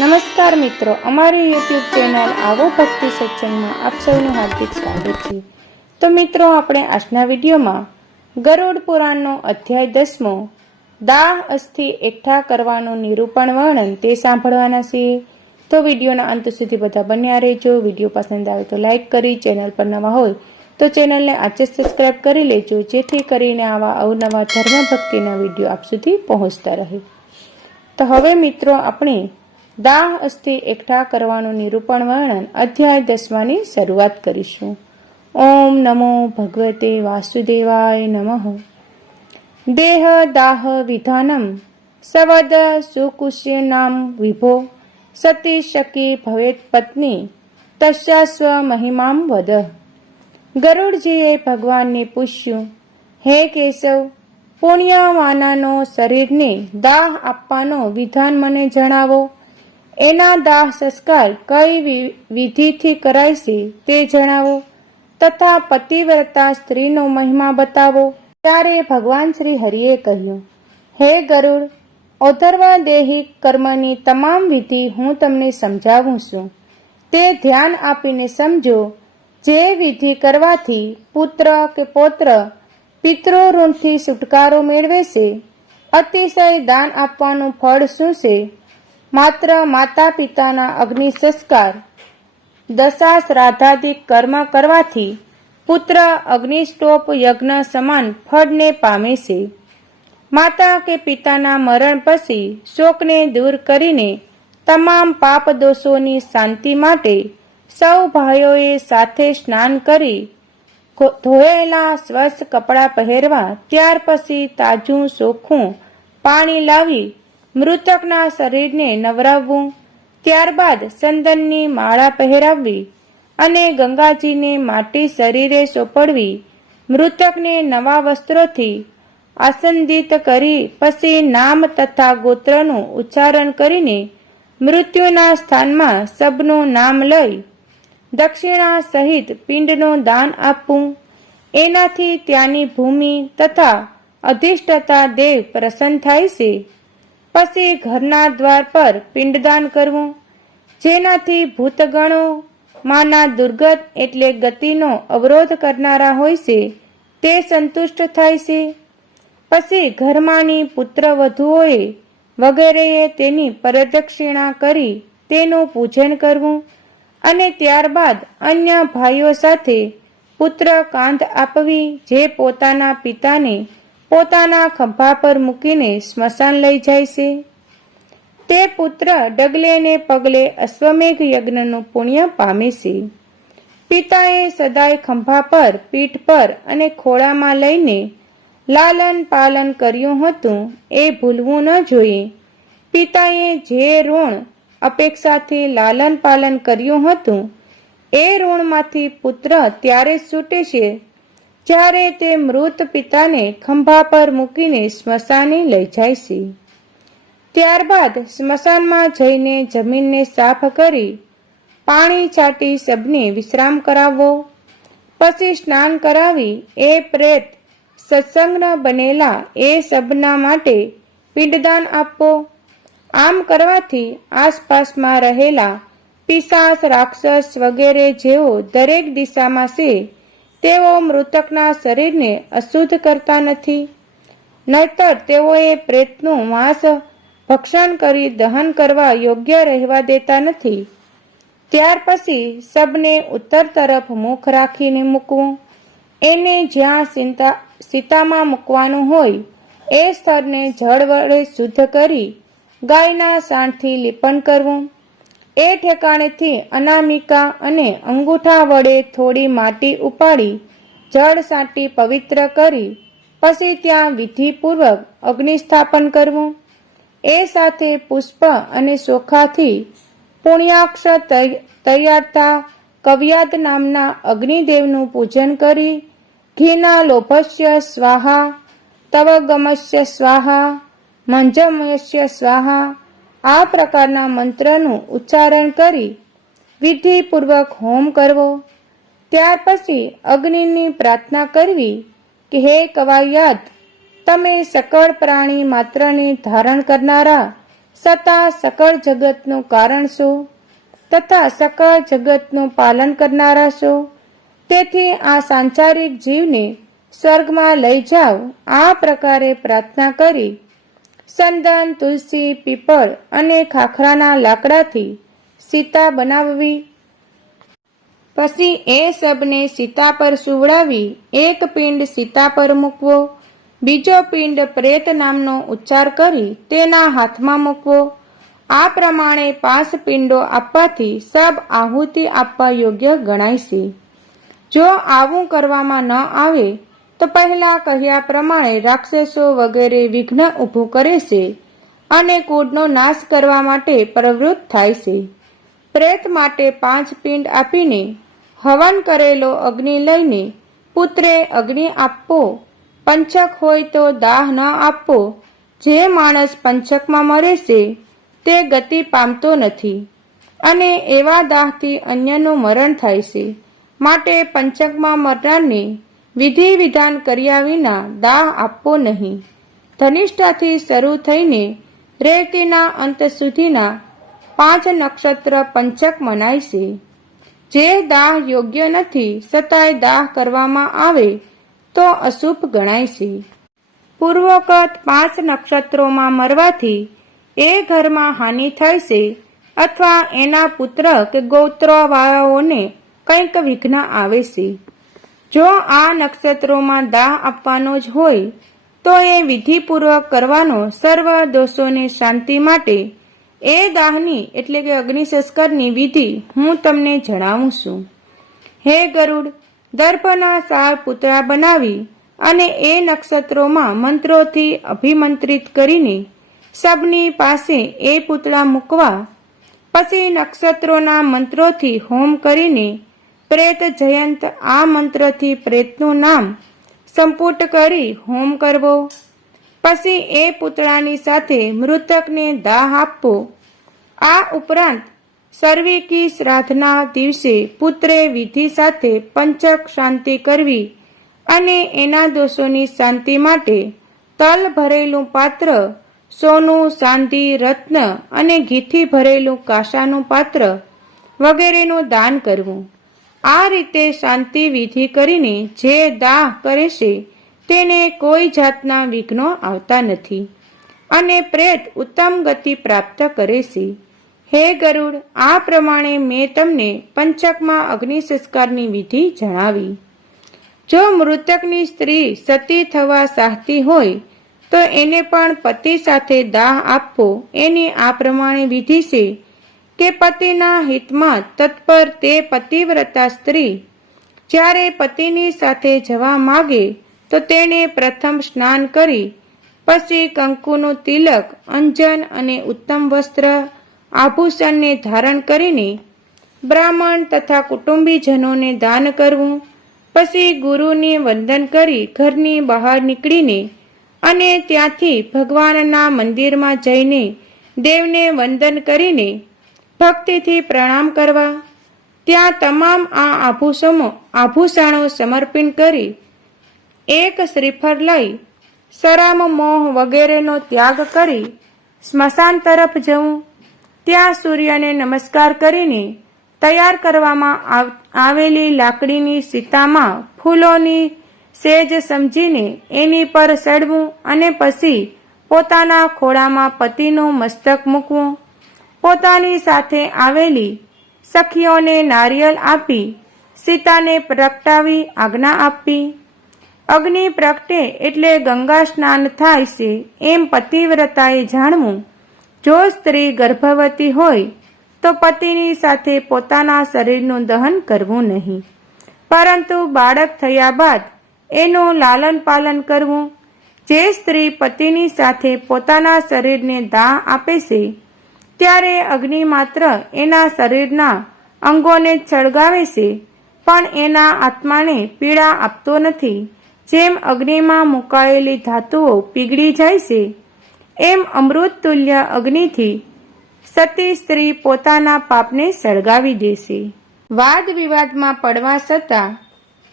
નમસ્કાર મિત્રો, અમારી યુટ્યુબ ચેનલ આવો ભક્તિ સત્સંગમાં આપ સૌનું હાર્દિક સ્વાગત છે। તો મિત્રો, આપણે આજના વિડીયોમાં ગરુડ પુરાણનો અધ્યાય 10મો દાહ અસ્થિ એકઠા કરવાનું નિરૂપણ વર્ણન તે સાંભળવાના છીએ। તો વિડીયોના અંત સુધી બધા બન્યા રહેજો। વિડીયો પસંદ આવે તો લાઈક કરી, ચેનલ પર નવા હોય તો ચેનલને આજે સબસ્ક્રાઈબ કરી લેજો, જેથી કરીને આવા અવનવા ધર્મ ભક્તિના વિડીયો આપ સુધી પહોંચતા રહે। તો હવે મિત્રો, આપણે દાહ અસ્થિ એકઠા કરવાનું નિરૂપણ વર્ણન અધ્યાય 10માની શરૂઆત કરીશું। ઓમ નમો ભગવતે વાસુદેવાય નમઃ। દેહ દાહ વિધાનમ સવદ સુકુશ્ય નામ વિભો સતી શકી ભવેત પત્ની તસ્યા સ્વ મહિમામ વદ। ગરુડજીએ ભગવાનને પૂછ્યું, હે કેશવ, પુણ્યવાનાનો શરીરને દાહ આપવાનો વિધાન મને જણાવો। એના દાહ સંસ્કાર કઈ વિધિથી કરાય છે તે જણાવો, તથા પતિવ્રતા સ્ત્રીનો મહિમા બતાવો। ત્યારે ભગવાન શ્રી હરિએ કહ્યું, હે ગરુડ, ઔધર્વદેહિક કર્મની તમામ વિધિ હું તમને સમજાવું છું, તે ધ્યાન આપીને સમજો। જે વિધિ કરવાથી પુત્ર કે પૌત્ર પિતૃઋણથી છુટકારો મેળવે છે। અતિશય દાન આપવાનું ફળ શું છે? માત્ર માતા પિતાના અગ્નિ સંસ્કાર, દશા શ્રાદ્ધાદિક કર્મ કરવાથી પુત્ર અગ્નિષ્ટોપ યજ્ઞ સમાન ફળને પામે છે। માતા કે પિતાના મરણ પછી શોકને દૂર કરીને તમામ પાપ દોષોની શાંતિ માટે સૌ ભાઈઓએ સાથે સ્નાન કરી ધોયેલા સ્વચ્છ કપડાં પહેરવા, ત્યાર પછી તાજું ચોખ્ખું પાણી લાવી મૃતકના શરીરને નવરાવવું, ત્યારબાદ ચંદનની માળા પહેરાવવી અને ગંગાજીને માટી શરીરે સોંપડવી, મૃતકને નવા વસ્ત્રોથી આસંદિત કરી પછી નામ તથા ગોત્રનું ઉચ્ચારણ કરીને મૃત્યુના સ્થાનમાં સબનું નામ લઈ દક્ષિણા સહિત પિંડનું દાન આપવું। એનાથી ત્યાંની ભૂમિ તથા અધિષ્ઠતા દેવ પ્રસન્ન થાય છે। પછી ઘરના દ્વાર પર પિંડદાન કરવું, જેનાથી ભૂતગણો માના દુર્ગત એટલે ગતિનો અવરોધ કરનારા હોય છે તે સંતુષ્ટ થાય છે। પછી ઘરમાંની પુત્ર વધુઓએ વગેરેએ તેની પ્રદક્ષિણા કરી તેનું પૂજન કરવું અને ત્યારબાદ અન્ય ભાઈઓ સાથે પુત્ર કાંધ આપવી, જે પોતાના પિતાને પોતાના ખભા પર મૂકીને સ્મશાન લઈ જાય છે। તે પુત્ર ડગલે ને પગલે અશ્વમેઘ યજ્ઞનું પુણ્ય પામે છે। પિતાએ સદાય ખભા પર, પીઠ પર અને ખોળામાં લઈને લાલન પાલન કર્યું હતું એ ભૂલવું ન જોઈએ। પિતાએ જે ઋણ અપેક્ષાથી લાલન પાલન કર્યું હતું એ ઋણમાંથી પુત્ર ત્યારે જ છૂટે છે જ્યારે તે મૃત પિતાને ખંભા પર મૂકીને સ્મશાને લઈ જાય છે। ત્યારબાદ સ્મશાનમાં જઈને જમીનને સાફ કરી પાણી છાંટી સબને વિશ્રામ કરાવવો, પછી સ્નાન કરાવી એ પ્રેત સત્સંગ બનેલા એ સબના માટે પિંડદાન આપવો। આમ કરવાથી આસપાસમાં રહેલા પિશાચ, રાક્ષસ વગેરે જેઓ દરેક દિશામાં છે તેઓ મૃતકના શરીરને અશુદ્ધ કરતા નથી, નહીતર તેઓએ પ્રેતનું માંસ ભક્ષણ કરી દહન કરવા યોગ્ય રહેવા દેતા નથી। ત્યાર પછી સબને ઉત્તર તરફ મુખ રાખીને મૂકવું। એને જ્યાં સીતામાં મૂકવાનું હોય એ સ્થળને જળ વડે શુદ્ધ કરી ગાયના સાણથી લીપન કરવું। એ ઠેકાણેથી અનામિકા અને અંગૂઠા વડે થોડી માટી ઉપાડી જળ છાંટી પવિત્ર કરી પછી ત્યાં વિધિપૂર્વક અગ્નિસ્થાપન કરવું। એ સાથે પુષ્પ અને ચોખાથી પુણ્યાક્ષ તૈયારતા કવ્યાદ નામના અગ્નિદેવનું પૂજન કરી ઘીના લોભસ્ય સ્વાહા, તવગમસ્ય સ્વાહા, મંજમયસ્ય સ્વાહા આ પ્રકારના મંત્રનું ઉચ્ચારણ કરી વિધિપૂર્વક હોમ કરવો। ત્યાર પછી અગ્નિની પ્રાર્થના કરવી કે હે કવાયાદ, તમે સકળ પ્રાણી માત્રને ધારણ કરનારા છતાં સકળ જગતનું કારણ છો તથા સકળ જગતનું પાલન કરનારા છો. તેથી આ સાંસારિક જીવને સ્વર્ગમાં લઈ જાઓ, આ પ્રકારે પ્રાર્થના કરી સંદન, તુલસી, પીપળ અને ખાખરાના લાકડાથી સીતા બનાવવી. પછી એ સબને સીતા પર સુવડાવી એક પિંડ સીતા પર મૂકવો, બીજો પિંડ પ્રેત નામનો ઉચ્ચાર કરી તેના હાથમાં મૂકવો. આ પ્રમાણે 5 પિંડો આપવાથી સબ આહુતિ આપવા યોગ્ય ગણાય છે. જો આવું કરવામાં ન આવે તો પહેલા કહ્યા પ્રમાણે રાક્ષસો વગેરે વિઘ્ન ઊભું કરે છે અને કુળનો નાશ કરવા માટે પ્રવૃત્ત થાય છે. પ્રેત માટે 5 પિંડ આપીને હવન કરેલો અગ્નિ લઈને પુત્રે અગ્નિ આપવો. પંચક હોય તો દાહ ન આપવો. જે માણસ પંચકમાં મરે છે તે ગતિ પામતો નથી અને એવા દાહથી અન્યનું મરણ થાય છે. માટે પંચકમાં મરનારને વિધિ વિધાન કર્યા વિના દાહ આપવો નહીં. ધનિષ્ઠાથી શરૂ થઈને રેવતીના અંત સુધીના 5 નક્ષત્ર પંચક મનાય છે. જે દાહ યોગ્ય નથી છતાંય દાહ કરવામાં આવે તો અશુભ ગણાય છે. પૂર્વોક્ત 5 નક્ષત્રોમાં મરવાથી એ ઘરમાં હાનિ થાય છે અથવા એના પુત્ર કે ગોત્રવાળાઓને કંઈક વિઘ્ન આવે છે. જો આ નક્ષત્રોમાં દાહ આપવાનો જ હોય તો એ વિધિપૂર્વક કરવાનો. સર્વ દોષોને શાંતિ માટે એ દાહની એટલે કે અગ્નિ સંસ્કારની વિધિ હું તમને જણાવું છું. હે ગરુડ, દર્ભના 4 પૂતળા બનાવી અને એ નક્ષત્રોમાં મંત્રોથી અભિમંત્રિત કરીને સબની પાસે એ પૂતળા મૂકવા. પછી નક્ષત્રોના મંત્રોથી હોમ કરીને પ્રેત જયંત આ મંત્રથી પ્રેતનું નામ સંપુટ કરી હોમ કરવો. પછી એ પૂતળાની સાથે મૃતકને દાહ આપવો. આ ઉપરાંત સર્વિકી શ્રાદ્ધના દિવસે પુત્રે વિધિ સાથે પંચક શાંતિ કરવી અને એના દોષોની શાંતિ માટે તલ ભરેલું પાત્ર, સોનું, ચાંદી, રત્ન અને ઘીથી ભરેલું કાંસાનું પાત્ર વગેરેનું દાન કરવું. આ રીતે શાંતિ વિધિ કરીને જે દાહ કરે છે તેને કોઈ જાતના વિઘ્નો આવતા નથી અને પ્રેત ઉત્તમ ગતિ પ્રાપ્ત કરે છે. હે ગરુડ, આ પ્રમાણે મેં તમને પંચકમાં અગ્નિ સંસ્કારની વિધિ જણાવી. જો મૃતકની સ્ત્રી સતી થવા ચાહતી હોય તો એને પણ પતિ સાથે દાહ આપવો. એની આ પ્રમાણે વિધિ છે કે પતિના હિતમાં તત્પર તે પતિવ્રતા સ્ત્રી જ્યારે પતિની સાથે જવા માગે તો તેણે પ્રથમ સ્નાન કરી પછી કંકુનું તિલક, અંજન અને ઉત્તમ વસ્ત્ર આભૂષણને ધારણ કરીને બ્રાહ્મણ તથા કુટુંબીજનોને દાન કરવું. પછી ગુરુને વંદન કરી ઘરની બહાર નીકળીને અને ત્યાંથી ભગવાનના મંદિરમાં જઈને દેવને વંદન કરીને ભક્તિથી પ્રણામ કરવા. ત્યાં તમામ આ આભૂષણો સમર્પણ કરી એક શ્રીફળ લઈ શરમ, મોહ વગેરેનો ત્યાગ કરી સ્મશાન તરફ જવું. ત્યાં સૂર્યને નમસ્કાર કરીને તૈયાર કરવામાં આવેલી લાકડીની ચિતામાં ફૂલોની સેજ સમજીને એની પર ચડવું અને પછી પોતાના ખોળામાં પતિનું મસ્તક મૂકવું. પોતાની સાથે આવેલી સખીઓને નારિયેળ આપી સીતાને પ્રગટાવી આજ્ઞા આપવી. અગ્નિ પ્રગટે એટલે ગંગા સ્નાન થાય છે એમ પતિવ્રતાએ જાણવું. જો સ્ત્રી ગર્ભવતી હોય તો પતિની સાથે પોતાના શરીરનું દહન કરવું નહીં, પરંતુ બાળક થયા બાદ એનું લાલન પાલન કરવું. જે સ્ત્રી પતિની સાથે પોતાના શરીરને દાહ આપે છે ત્યારે અગ્નિ માત્ર એના શરીરના અંગોને સળગાવે છે પણ એના આત્માને પીડા આપતો નથી. જેમ અગ્નિમાં મુકાયેલી ધાતુઓ પીગળી જાય છે એમ અમૃત તુલ્ય અગ્નિથી સતી સ્ત્રી પોતાના પાપને સળગાવી દેશે. વાદ વિવાદમાં પડવા છતાં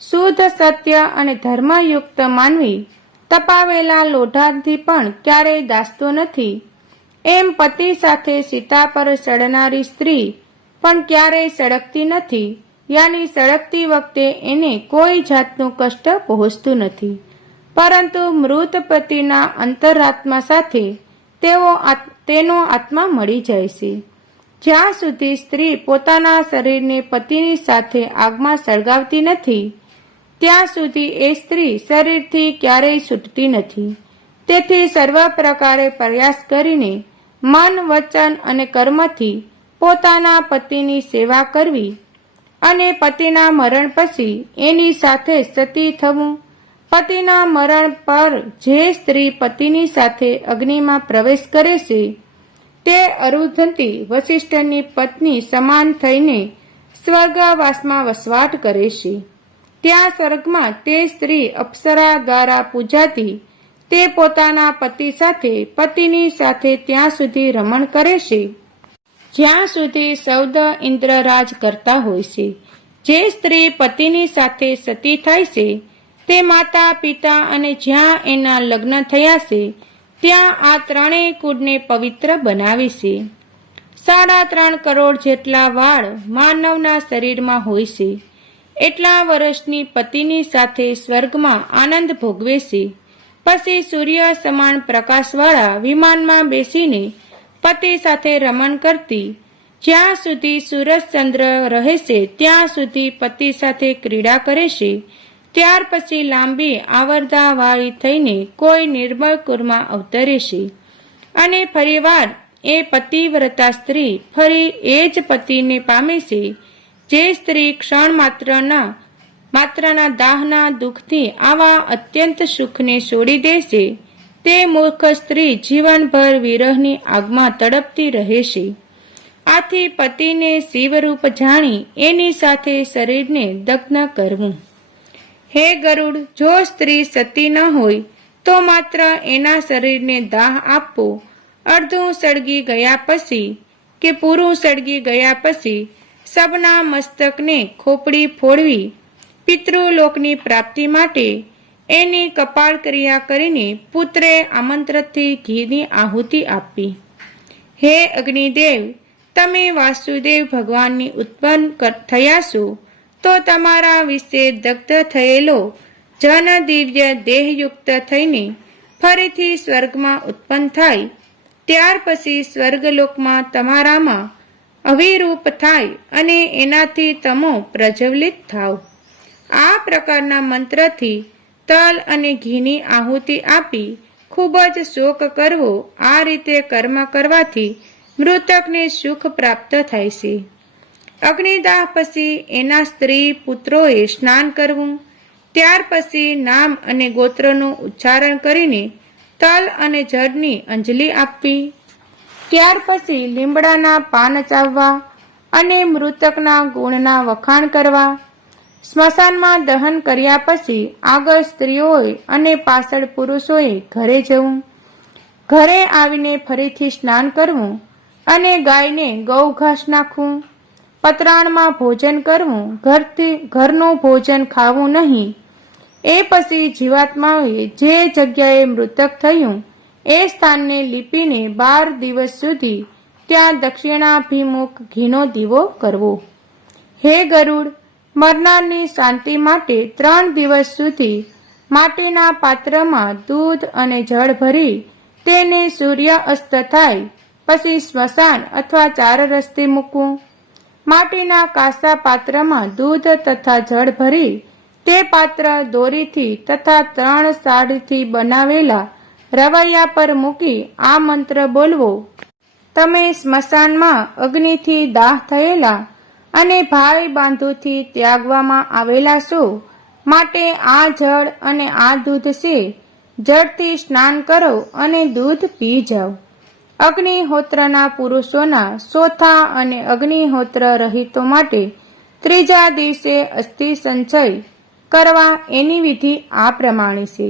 શુદ્ધ, સત્ય અને ધર્મયુક્ત માનવી તપાવેલા લોઢાથી પણ ક્યારેય દાસતો નથી. એમ પતિ સાથે સીતા પર સડનારી સ્ત્રી પણ ક્યારેય સળગતી નથી, યાની સળગતી વખતે એને કોઈ જાતનું કષ્ટ પહોંચતું નથી, પરંતુ મૃત પતિના અંતરાત્મા સાથે તેનો આત્મા મળી જાય છે. જ્યાં સુધી સ્ત્રી પોતાના શરીરને પતિની સાથે આગમાં સળગાવતી નથી, ત્યાં સુધી એ સ્ત્રી શરીરથી ક્યારેય છૂટતી નથી. તેથી સર્વ પ્રકારે પ્રયાસ કરીને મન, વચન અને કર્મથી પોતાના પતિની સેવા કરવી અને પતિના મરણ પછી એની સાથે સતી થવું. પતિના મરણ પર જે સ્ત્રી પતિની સાથે અગ્નિમાં પ્રવેશ કરે છે તે અરુંધતી વશિષ્ઠની પત્ની સમાન થઈને સ્વર્ગવાસમાં વસવાટ કરે છે. ત્યાં સ્વર્ગમાં તે સ્ત્રી અપ્સરા દ્વારા પૂજાતી તે પોતાના પતિ સાથે પતિની સાથે ત્યાં સુધી રમણ કરે છે જ્યાં સુધી સૌદ ઇન્દ્રરાજ કરતા હોય છે. જે સ્ત્રી પતિની સાથે સતી થાય છે તે માતા, પિતા અને જ્યાં એના લગ્ન થયા છે ત્યાં આ ત્રણેય કુળને પવિત્ર બનાવે છે. 3.5 કરોડ જેટલા વાળ માનવના શરીરમાં હોય છે. એટલા વર્ષની પતિની સાથે સ્વર્ગમાં આનંદ ભોગવે છે. પછી સૂર્ય સમાન પ્રકાશવાળા વિમાનમાં બેસીને પતિ સાથે રમણ કરતી જ્યાં સુધી સૂરજ ચંદ્ર રહે છે ત્યાં સુધી પતિ સાથે ક્રીડા કરે છે. ત્યાર પછી લાંબી આવરદાવાળી થઈને કોઈ નિર્મળ કુળમાં અવતરે છે અને ફરીવાર એ પતિવ્રતા સ્ત્રી ફરી એ જ પતિને પામે છે. જે સ્ત્રી ક્ષણ માત્રના દાહના દુઃખથી આવા અત્યંત સુખને છોડી દેશે તે મૂર્ખ સ્ત્રી જીવનભર વિરહની આગમાં તડપતી રહે છે. આથી પતિને શિવરૂપ જાણી એની સાથે શરીરને દગ્ન કરવું. હે ગરુડ, જો સ્ત્રી સતી ન હોય તો માત્ર એના શરીરને દાહ આપવો. અડધું સળગી ગયા પછી કે પૂરું સળગી ગયા પછી સબના મસ્તકને ખોપડી ફોડવી. પિતૃલોકની પ્રાપ્તિ માટે એની કપાળ ક્રિયા કરીને પુત્રે આમંત્રણથી ઘીની આહુતિ આપવી. હે અગ્નિદેવ, તમે વાસુદેવ ભગવાનની ઉત્પન્ન થયા છો તો તમારા વિશે દગ્ધ થયેલો જન દિવ્ય દેહયુક્ત થઈને ફરીથી સ્વર્ગમાં ઉત્પન્ન થાય. ત્યાર પછી સ્વર્ગલોકમાં તમારામાં અવિરૂપ થાય અને એનાથી તમો પ્રજ્વલિત થાવ. આ પ્રકારના મંત્રથી તલ અને ઘીની આહુતિ આપી ખૂબ જ શોક કરવો. આ રીતે કર્મ કરવાથી મૃતકને સુખ પ્રાપ્ત થાય છે. અગ્નિદાહ પછી એના સ્ત્રી પુત્રોએ સ્નાન કરવું. ત્યાર પછી નામ અને ગોત્રનું ઉચ્ચારણ કરીને તલ અને જળની અંજલિ આપવી. ત્યાર પછી લીમડાના પાન ચાવવા અને મૃતકના ગુણના વખાણ કરવા. સ્મશાનમાં દહન કર્યા પછી આગળ સ્ત્રીઓએ અને પાછળ પુરુષોએ ઘરે જવું. ઘરે આવીને ફરીથી સ્નાન કરવું અને ગાયને ગૌઘાસ નાખવું. પતરાણમાં ભોજન કરવું. ઘરનું ભોજન ખાવું નહીં. એ પછી જીવાત્માઓએ જે જગ્યાએ મૃતક થયું એ સ્થાનને લીપીને 12 દિવસ સુધી ત્યાં દક્ષિણાભિમુખ ઘીનો દીવો કરવો. હે ગરુડ, મરનારની શાંતિ માટે 3 દિવસ સુધી માટીના પાત્રમાં દૂધ અને જળ ભરી તેને સૂર્ય અસ્ત થાય પછી સ્મશાન અથવા 4 રસ્તે મૂકવું. માટીના કાસા પાત્રમાં દૂધ તથા જળ ભરી તે પાત્ર દોરીથી તથા 3 સાડીથી બનાવેલા રવૈયા પર મૂકી આ મંત્ર બોલવો. તમે સ્મશાનમાં અગ્નિથી દાહ થયેલા અને ભાઈ બાંધુથી ત્યાગવામાં આવેલા છો, માટે આ જળ અને આ દૂધ છે. જળથી સ્નાન કરો અને દૂધ પી જાઓ. અગ્નિહોત્રના પુરુષોના ચોથા અને અગ્નિહોત્ર રહિતો માટે 3જા દિવસે અસ્થિ સંચય કરવા એની વિધિ આ પ્રમાણે છે.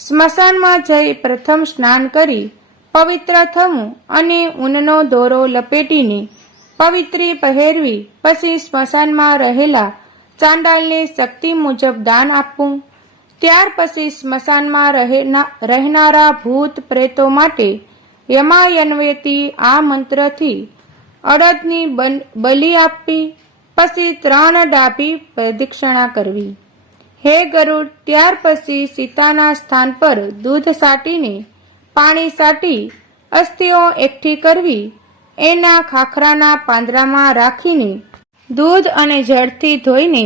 સ્મશાનમાં જઈ પ્રથમ સ્નાન કરી પવિત્ર થવું અને ઊનનો દોરો લપેટીને પવિત્રી પહેરવી. પછી સ્મશાનમાં રહેલા ચાંડાલને શક્તિ મુજબ દાન આપવું. ત્યાર પછી સ્મશાનમાં રહેનારા ભૂત પ્રેતો માટે યમાયન્વેતી આ મંત્રથી અડદની બલિ આપવી, પછી 3 ડાભી પ્રદક્ષિણા કરવી. હે ગરુડ, ત્યાર પછી સીતાના સ્થાન પર દૂધ સાટીને પાણી સાટી અસ્થિઓ એકઠી કરવી. એના ખાખરાના પાંદડામાં રાખીને દૂધ અને જળથી ધોઈને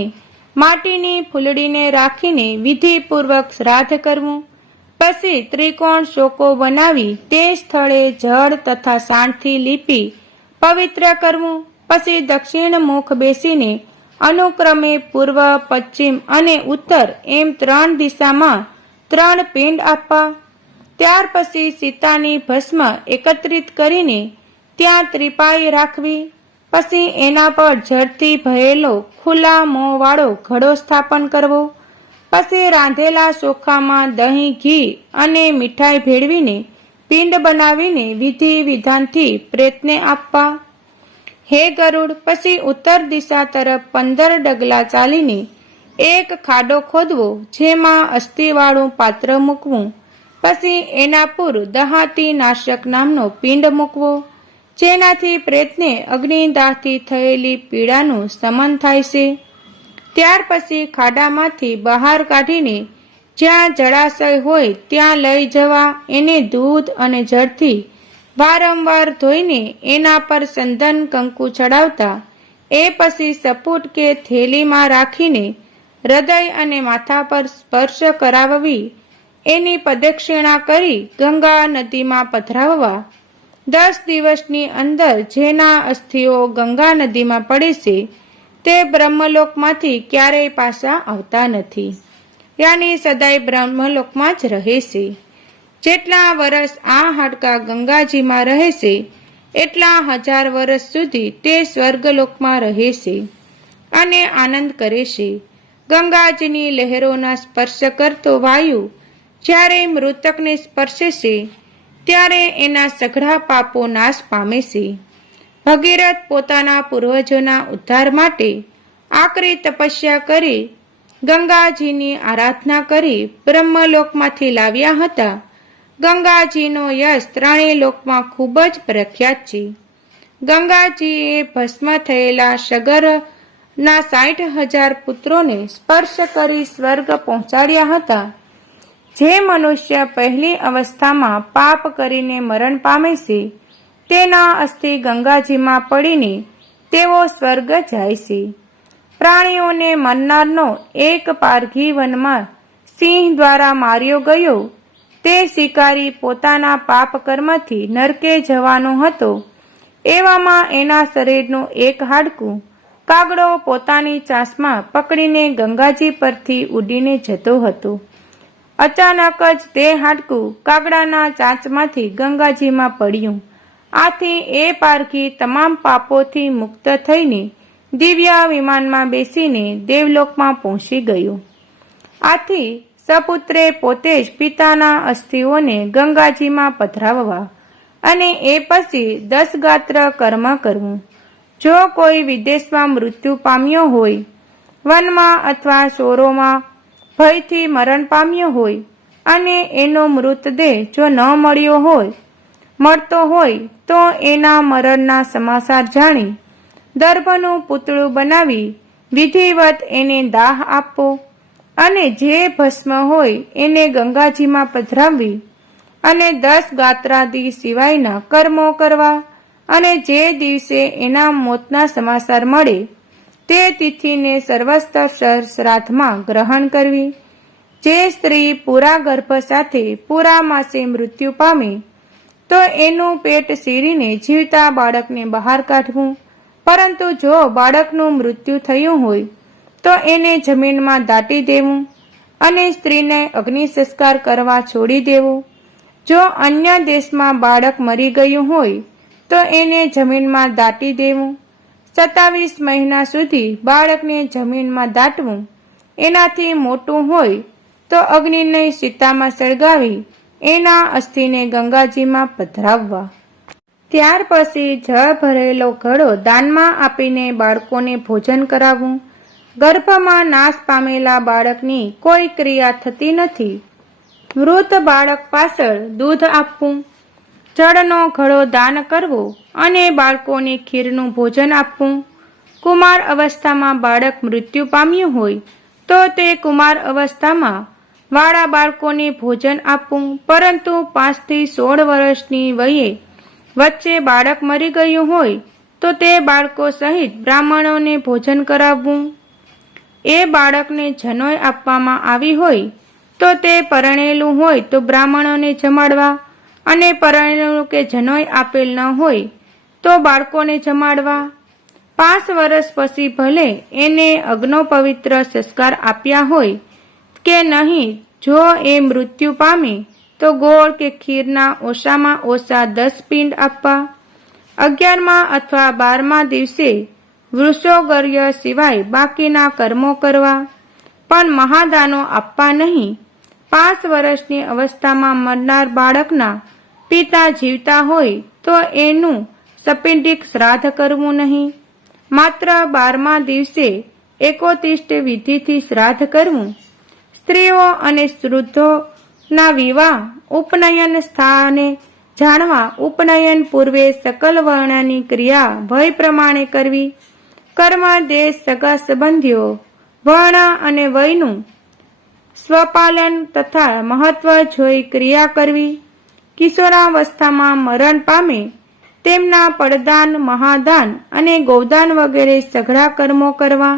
માટીની ફૂલડીને રાખીને વિધિપૂર્વક શ્રાદ્ધ કરવું. પછી ત્રિકોણ શોકો બનાવી તે સ્થળે જળ તથા સાણથી લીપી પવિત્ર કરવું. પછી દક્ષિણ મુખ બેસીને અનુક્રમે પૂર્વ, પશ્ચિમ અને ઉત્તર એમ 3 દિશામાં 3 પિંડ આપવા. ત્યાર પછી સીતાની ભસ્મ એકત્રિત કરીને ત્યાં ત્રિપાઈ રાખવી. પછી એના પર જળથી ભરેલો ખુલ્લા મોં વાળો ઘડો સ્થાપન કરવો. પછી રાંધેલા ચોખામાં દહીં, ઘી અને મીઠાઈ ભેળવીને પિંડ બનાવીને વિધિ વિધાનથી પ્રેતને આપવા. હે ગરુડ, પછી ઉત્તર દિશા તરફ 15 ડગલા ચાલીને એક ખાડો ખોદવો, જેમાં અસ્થિવાળું પાત્ર મૂકવું. પછી એના પર દહાતી નાશક નામનો પિંડ મૂકવો, જેનાથી પ્રેતને અગ્નિદાહથી થયેલી પીડાનું શમન થાય છે. ત્યાર પછી ખાડામાંથી બહાર કાઢીને જ્યાં જળાશય હોય ત્યાં લઈ જવા. એને દૂધ અને જળથી વારંવાર ધોઈને એના પર ચંદન કંકુ ચડાવતા. એ પછી સપૂટ કે થેલીમાં રાખીને હૃદય અને માથા પર સ્પર્શ કરાવવી. એની પ્રદક્ષિણા કરી ગંગા નદીમાં પધરાવવા. 10 દિવસની અંદર જેના અસ્થિઓ ગંગા નદીમાં પડે છે તે બ્રહ્મલોકમાંથી ક્યારેય પાછા આવતા નથી, યાની સદાય બ્રહ્મલોકમાં જ રહે છે. જેટલા વર્ષ આ હાડકાં ગંગાજીમાં રહે છે એટલા 1000 વર્ષ સુધી તે સ્વર્ગલોકમાં રહે છે અને આનંદ કરે છે. ગંગાજીની લહેરોના સ્પર્શ કરતો વાયુ જ્યારે મૃતકને સ્પર્શે છે ત્યારે એના સઘળા પાપો નાશ પામે છે. ભગીરથ પોતાના પૂર્વજોના ઉદ્ધાર માટે આકરી તપસ્યા કરી ગંગાજીની આરાધના કરી બ્રહ્મલોકમાંથી લાવ્યા હતા. ગંગાજીનો યશ 3 લોકમાં ખૂબ જ પ્રખ્યાત છે. ગંગાજીએ ભસ્મ થયેલા સગરના 60,000 પુત્રોને સ્પર્શ કરી સ્વર્ગ પહોંચાડ્યા હતા. જે મનુષ્ય પહેલી અવસ્થામાં પાપ કરીને મરણ પામે છે તેના અસ્થિ ગંગાજીમાં પડીને તેઓ સ્વર્ગ જાય છે. પ્રાણીઓને મરનારનો એક પારઘી વનમાં સિંહ દ્વારા માર્યો ગયો. તે શિકારી પોતાના પાપ કર્મથી નરકે જવાનો હતો. એવામાં એના શરીરનું એક હાડકું કાગડો પોતાની ચાંચમાં પકડીને ગંગાજી પરથી ઉડીને જતો હતો. અચાનક જ તે હાડકું કાગડાના ચાંચમાંથી ગંગાજીમાં પડ્યું. આથી એ પારઘી તમામ પાપોથી મુક્ત થઈને દિવ્ય વિમાનમાં બેસીને દેવલોકમાં પહોંચી ગયો. આથી સપુત્રે પોતે જ પિતાના અસ્થિઓને ગંગાજીમાં પધરાવવા અને એ પછી 10 ગાત્ર કર્મ કરવું. જો કોઈ વિદેશમાં મૃત્યુ પામ્યો હોય, વનમાં અથવા ચોરોમાં ભયથી મરણ પામ્યો હોય અને એનો મૃતદેહ જો ન મળતો હોય તો એના મરણના સમાચાર જાણી દર્ભનું પૂતળું બનાવી વિધિવત એને દાહ આપવો અને જે ભસ્મ હોય એને ગંગાજીમાં પધરાવવી અને 10 ગાત્રાદિ સિવાયના કર્મો કરવા અને જે દિવસે એના મોતના સમાચાર મળે તે તિથિને સર્વસ્તર શ્રાદ્ધમાં ગ્રહણ કરવી. જે સ્ત્રી પૂરા ગર્ભ સાથે પૂરા માસે મૃત્યુ પામે તો એનું પેટ ચીરીને જીવતા બાળકને બહાર કાઢવું. પરંતુ જો બાળકનું મૃત્યુ થયું હોય તો એને જમીનમાં દાટી દેવું અને સ્ત્રીને અગ્નિ સંસ્કાર કરવા છોડી દેવું. જો અન્ય દેશમાં બાળક મરી ગયું હોય તો એને જમીનમાં દાટી દેવું. 27 મહિના સુધી બાળકને જમીનમાં દાટવું. એનાથી મોટું હોય તો અગ્નિને ચિતામાં સળગાવી એના અસ્થિને ગંગાજીમાં પધરાવવા. ત્યાર પછી જળ ભરેલો ઘડો દાનમાં આપીને બાળકોને ભોજન કરાવવું. ગર્ભમાં નાશ પામેલા બાળકની કોઈ ક્રિયા થતી નથી. મૃત બાળક પાછળ દૂધ આપવું. જળનો ઘડો દાન કરવો અને બાળકોને ખીરનું ભોજન આપવું. કુમાર અવસ્થામાં બાળક મૃત્યુ પામ્યું હોય તો તે કુમાર અવસ્થામાં વાળા બાળકોને ભોજન આપવું, પરંતુ 5 થી 16 વર્ષની વયે વચ્ચે બાળક મરી ગયું હોય તો તે બાળકો સહિત બ્રાહ્મણોને ભોજન કરાવવું. એ બાળકને જનોઈ આપવામાં આવી હોય તો તે પરણેલું હોય તો બ્રાહ્મણોને જમાડવા, અને પરણેલું કે જનોઈ આપેલ ન હોય તો બાળકોને જમાડવા. 5 વર્ષ પછી ભલે એને અગ્નોપવિત્ર સંસ્કાર આપ્યા હોય કે નહીં, જો એ મૃત્યુ પામે તો ગોળ કે ખીરના ઓછામાં ઓછા 10 પિંડ આપવા. 11મા અથવા 12મા દિવસે વૃષોગર્ય સિવાય બાકીના કર્મો કરવા, પણ મહાદાનો આપવા નહીં. 5 વર્ષની અવસ્થામાં મરનાર બાળકના પિતા જીવતા હોય તો એનું સપિંડિક શ્રાદ્ધ કરવું નહીં. માત્ર 12મા દિવસે એકોતિષ્ઠ વિધિથી શ્રાદ્ધ કરવું. સ્ત્રીઓ અને વૃદ્ધોના વિવાહ ઉપનયન સ્થાને જાણવા ઉપનયન પૂર્વે સકલ વર્ણની ક્રિયા ભય પ્રમાણે કરવી. કર્મ, દેશ, સગા સંબંધીઓ, વર્ણ અને વયનું સ્વપાલન તથા મહત્વ જોઈ ક્રિયા કરવી. કિશોરાવસ્થામાં મરણ પામે તેમના પડદાન, મહાદાન અને ગૌદાન વગેરે સઘળા કર્મો કરવા.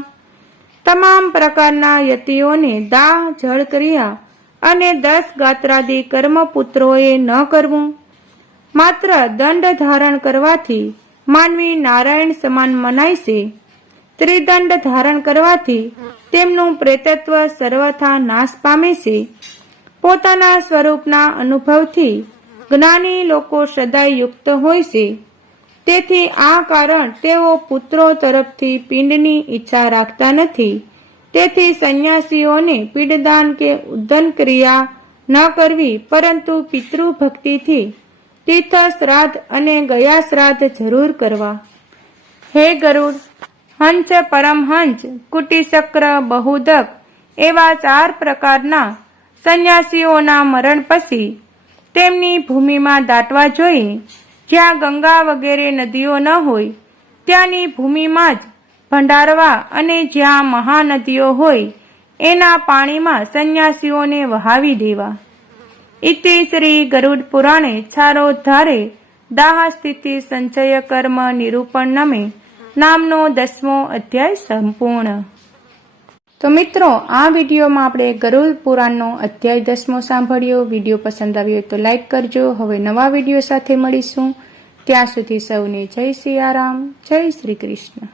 તમામ પ્રકારના યતિઓને દાહ, જળ ક્રિયા અને 10 ગાત્રાદિ કર્મ પુત્રોએ ન કરવું. માત્ર દંડ ધારણ કરવાથી માનવી નારાયણ સમાન મનાય છે. ત્રિદંડ ધારણ કરવાથી તેમનું પ્રેતત્વ સર્વથા નાશ પામે છે. પોતાના સ્વરૂપના અનુભવથી જ્ઞાની લોકો સદાય યુક્ત હોય છે. તેથી આ કારણ તેઓ પુત્રો તરફથી પિંડની ઈચ્છા રાખતા નથી. તેથી સંન્યાસીઓને પિંડદાન કે ઉદ્દન ક્રિયા ન કરવી, પરંતુ પિતૃભક્તિથી તીર્થ શ્રાદ્ધ અને ગયા શ્રાદ્ધ જરૂર કરવા. હે ગરુડ, હંસ, પરમહંસ, કુટીચક્ર, બહુદક એવા 4 પ્રકારના સંન્યાસીઓના મરણ પછી તેમની ભૂમિમાં દાટવા જોઈએ. જ્યાં ગંગા વગેરે નદીઓ ન હોય ત્યાંની ભૂમિમાં જ ભંડારવા, અને જ્યાં મહાનદીઓ હોય એના પાણીમાં સંન્યાસીઓને વહાવી દેવા. ઇતિ શ્રી ગરુડ પુરાણે ચારોદ્ધારે દાહ સ્થિતિ સંચય કર્મ નિરૂપણ નમે નામનો 10મો અધ્યાય સંપૂર્ણ. તો મિત્રો, આ વિડીયોમાં આપણે ગરુડ પુરાણનો અધ્યાય 10મો સાંભળ્યો. વિડીયો પસંદ આવ્યો તો લાઈક કરજો. હવે નવા વિડીયો સાથે મળીશું. ત્યાં સુધી સૌને જય સિયારામ, જય શ્રી કૃષ્ણ.